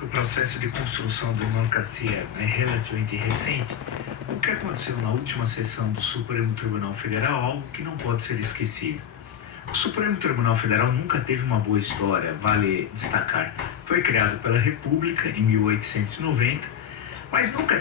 que o processo de construção da democracia é relativamente recente, o que aconteceu na última sessão do Supremo Tribunal Federal é algo que não pode ser esquecido. O Supremo Tribunal Federal nunca teve uma boa história, vale destacar. Foi criado pela República em 1890, mas nunca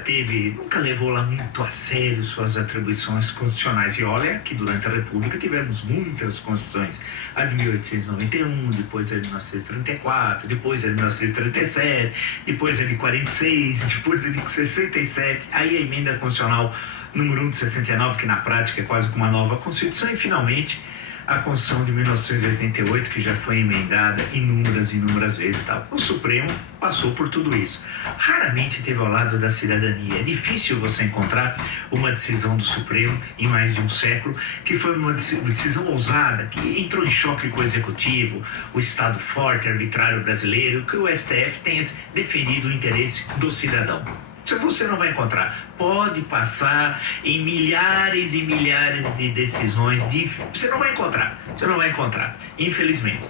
levou lá muito a sério suas atribuições constitucionais. E olha que durante a República tivemos muitas constituições. A de 1891, depois a de 1934, depois a de 1937, depois a de 46, depois a de 67, aí a emenda constitucional número 1 de 69, que na prática é quase como uma nova Constituição, e finalmente a Constituição de 1988, que já foi emendada inúmeras vezes. Tal. O Supremo passou por tudo isso. Raramente teve ao lado da cidadania. É difícil você encontrar uma decisão do Supremo em mais de um século que foi uma decisão ousada, que entrou em choque com o Executivo, o Estado forte, arbitrário brasileiro, que o STF tenha defendido o interesse do cidadão. Isso você não vai encontrar. Pode passar em milhares e milhares de decisões. Você não vai encontrar, infelizmente.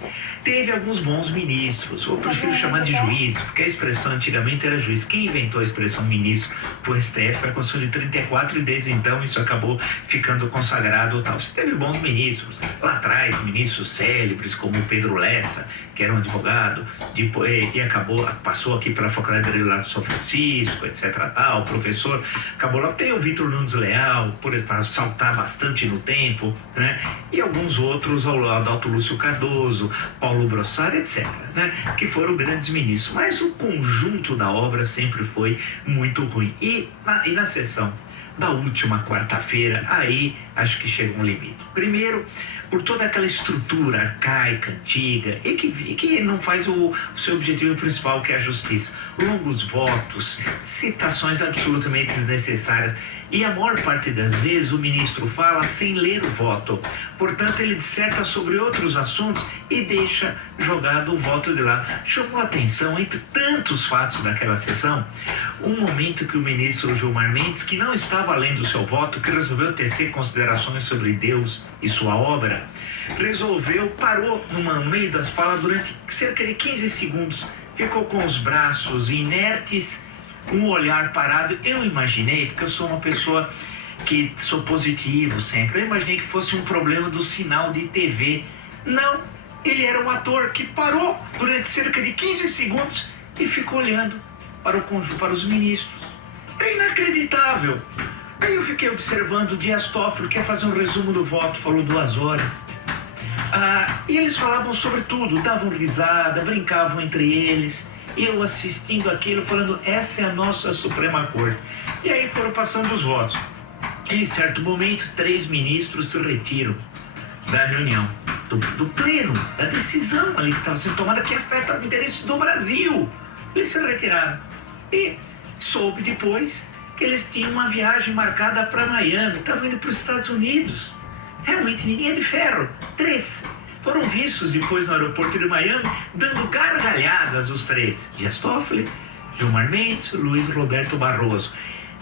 Teve alguns bons ministros, eu prefiro chamar de juízes, porque a expressão antigamente era juiz. Quem inventou a expressão ministro pro STF foi a Constituição de 34 e desde então isso acabou ficando consagrado tal. Você teve bons ministros, lá atrás, ministros célebres como o Pedro Lessa, que era um advogado, passou aqui pela Faculdade de Direito lá do São Francisco, etc. tal, professor, acabou lá. Tem o Vitor Nunes Leal, para saltar bastante no tempo, né? E alguns outros, o Adalto Lúcio Cardoso, Paulo Brossard, etc., né? Que foram grandes ministros. Mas o conjunto da obra sempre foi muito ruim. E na sessão da última quarta-feira, aí acho que chegou um limite. Primeiro, por toda aquela estrutura arcaica, antiga, e que não faz o seu objetivo principal, que é a justiça. Longos votos, citações absolutamente desnecessárias. E a maior parte das vezes o ministro fala sem ler o voto. Portanto, ele disserta sobre outros assuntos e deixa jogado o voto de lado. Chamou a atenção, entre tantos fatos daquela sessão, um momento que o ministro Gilmar Mendes, que não estava lendo o seu voto, que resolveu tecer considerações sobre Deus e sua obra, parou no meio das falas durante cerca de 15 segundos, ficou com os braços inertes, um olhar parado. Eu imaginei, porque eu sou uma pessoa que sou positivo sempre, eu imaginei que fosse um problema do sinal de TV. Não, ele era um ator que parou durante cerca de 15 segundos e ficou olhando para os ministros. É inacreditável. Aí eu fiquei observando o Dias Toffoli, que ia fazer um resumo do voto, falou 2 horas. E eles falavam sobre tudo, davam risada, brincavam entre eles. Eu assistindo aquilo, falando, essa é a nossa Suprema Corte. E aí foram passando os votos. Em certo momento, 3 ministros se retiram da reunião, do pleno, da decisão ali que estava sendo tomada, que afeta o interesse do Brasil. Eles se retiraram. E soube depois que eles tinham uma viagem marcada para Miami, estavam indo para os Estados Unidos. Realmente ninguém é de ferro. 3 foram vistos depois no aeroporto de Miami, dando gargalhadas os 3. Dias Toffoli, Gilmar Mendes, Luiz Roberto Barroso.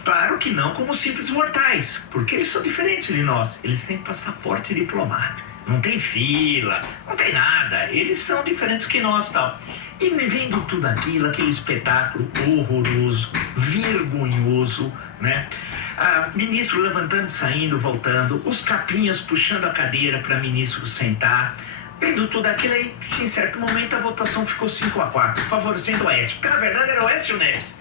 Claro que não como simples mortais, porque eles são diferentes de nós. Eles têm passaporte diplomático, não tem fila, não tem nada. Eles são diferentes que nós, tal. E me vendo tudo aquilo, aquele espetáculo horroroso, vergonhoso, né? Ministro levantando, saindo, voltando, os capinhas puxando a cadeira para ministro sentar. Vendo tudo aquilo aí, em certo momento a votação ficou 5-4, favorecendo o Aécio. Porque na verdade era o Aécio Neves.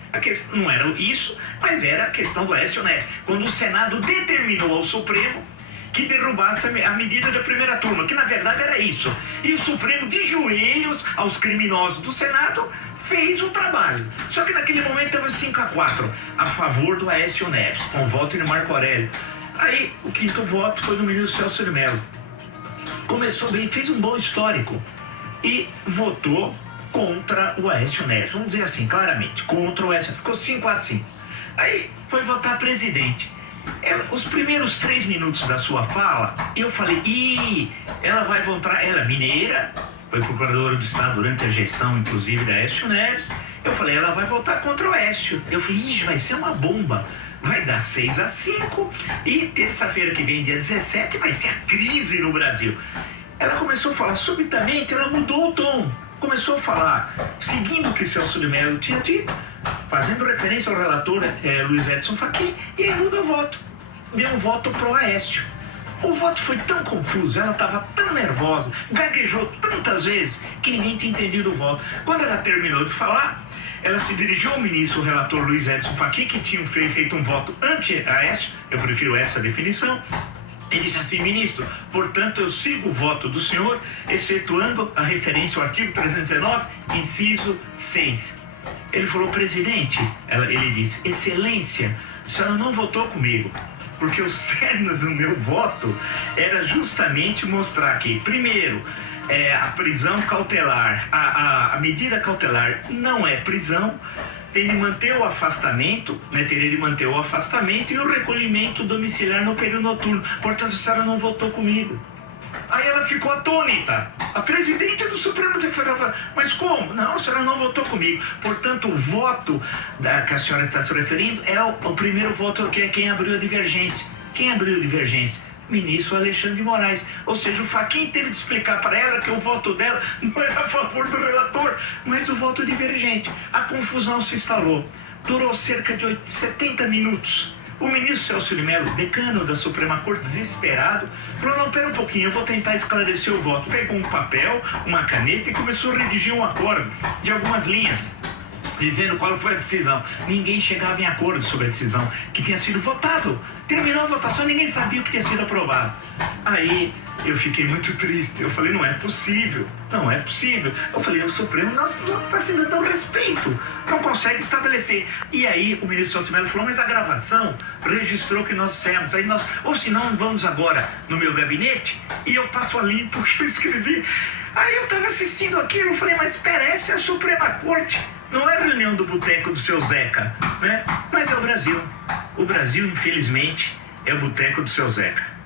Não era isso, mas era a questão do Aécio Neves. Quando o Senado determinou ao Supremo que derrubasse a medida da primeira turma, que na verdade era isso. E o Supremo, de joelhos aos criminosos do Senado, fez o trabalho. Só que naquele momento estava 5-4, a favor do Aécio Neves, com o voto de Marco Aurélio. Aí o 5º voto foi do ministro Celso de Mello. Começou bem, fez um bom histórico e votou contra o Aécio Neves. Vamos dizer assim, claramente, contra o Aécio Neves. Ficou 5-5. Aí foi votar presidente. Os primeiros 3 minutos da sua fala, eu falei, ela vai votar, ela é mineira, foi procuradora do Estado durante a gestão, inclusive, da Aécio Neves. Eu falei, ela vai votar contra o Aécio. Eu falei, vai ser uma bomba. Vai dar 6-5 e terça-feira que vem, dia 17, vai ser a crise no Brasil. Ela começou a falar, subitamente ela mudou o tom. começou a falar, seguindo o que Celso de Mello tinha dito, fazendo referência ao relator Luiz Edson Fachin, e aí muda o voto. Deu um voto pro Aécio. O voto foi tão confuso, ela estava tão nervosa, gaguejou tantas vezes que ninguém tinha entendido o voto. Quando ela terminou de falar, ela se dirigiu ao ministro, o relator Luiz Edson Fachin, que tinha feito um voto anti-Aécio, eu prefiro essa definição, e disse assim: ministro, portanto eu sigo o voto do senhor, excetuando a referência ao artigo 319, inciso 6. Ele falou: presidente, ele disse, excelência, a senhora não votou comigo, porque o cerne do meu voto era justamente mostrar que, primeiro, a prisão cautelar, a medida cautelar não é prisão, tem de manter o afastamento, teria de manter o afastamento e o recolhimento domiciliar no período noturno. Portanto, a senhora não votou comigo. Aí ela ficou atônita. A presidente do Supremo Tribunal Federal falou: mas como? Não, a senhora não votou comigo. Portanto, o voto que a senhora está se referindo é o primeiro voto, que é quem abriu a divergência. Quem abriu a divergência? Ministro Alexandre de Moraes. Ou seja, o Fachin teve de explicar para ela que o voto dela não era a favor do relator, mas do voto divergente. A confusão se instalou. Durou cerca de 70 minutos. O ministro Celso de Mello, decano da Suprema Corte, desesperado, falou: não, pera um pouquinho, eu vou tentar esclarecer o voto. Pegou um papel, uma caneta e começou a redigir um acordo de algumas linhas, dizendo qual foi a decisão. Ninguém chegava em acordo sobre a decisão que tinha sido votado. Terminou a votação, ninguém sabia o que tinha sido aprovado. Aí eu fiquei muito triste. Eu falei: não é possível, não é possível. Eu falei: o Supremo não está se dando respeito, não consegue estabelecer. E aí o ministro Celso de Mello falou: mas a gravação registrou que nós dissemos. Aí ou se não, vamos agora no meu gabinete e eu passo a limpo o que eu escrevi. Aí eu estava assistindo aquilo, eu falei: mas espera, essa é a Suprema Corte. Não é a reunião do boteco do seu Zeca, né? Mas é o Brasil. O Brasil, infelizmente, é o boteco do seu Zeca.